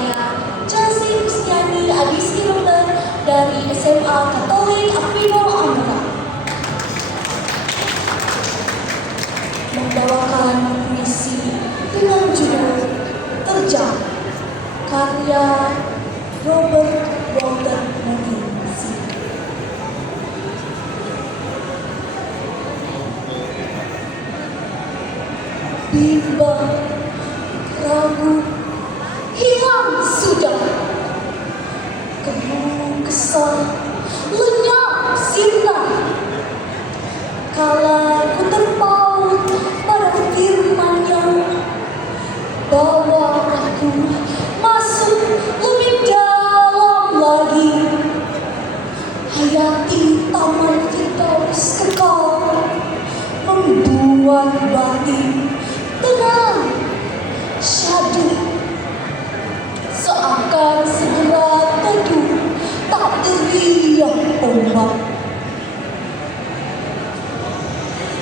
saya, Chelsea Kristiani Adisti Ruben dari SMA Katolik Afrino Amara, membawakan puisi dengan judul Terjang, karya Robert Walter Moody. Bimbang, ragu, hilang sudah. Keluh kesah, lenyap sirna. Kala ku terpaut pada firman-Nya, bawa aku masuk lebih dalam lagi. Hayati taman Firdaus kekal, membuat batin tenang, syadu, seakan segera teduh, tak teriak ombak.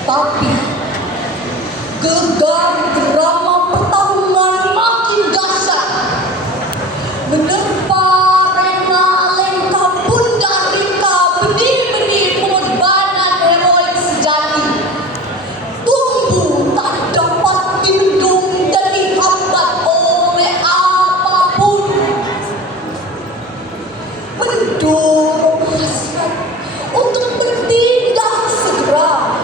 Tapi gegar drama pertarungan makin dahsyat, menerpa rena lengkap bunda Rika, benih-benih pengorbanan heroik sejati tumbuh tak dapat dibendung dan dihambat oleh apapun. Mendorong hasrat untuk bertindak segera,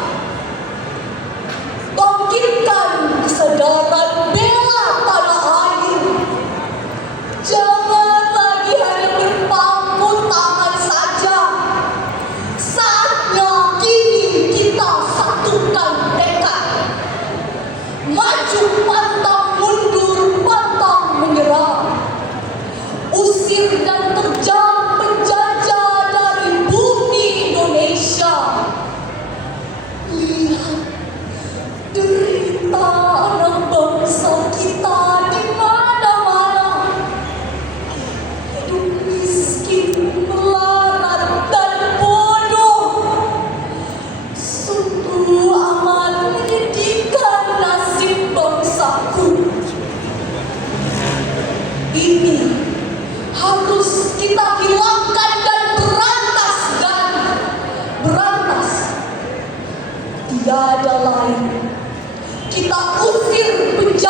bangkitkan kesadaran bela tanah air. Jangan lagi hanya berpangku tangan saja. Saatnya kini kita satukan tekad. Maju pantang mundur, pantang menyerah. Usir dan terjang penjajah dari bumi Indonesia. Lihat derita anak bangsa kita di mana-mana. Hidup miskin, melarat, dan bodoh. Sungguh amat menyedihkan nasib bangsaku. Ini harus kita hilangkan dan berantas. Tiada lain. Kita usir penjajah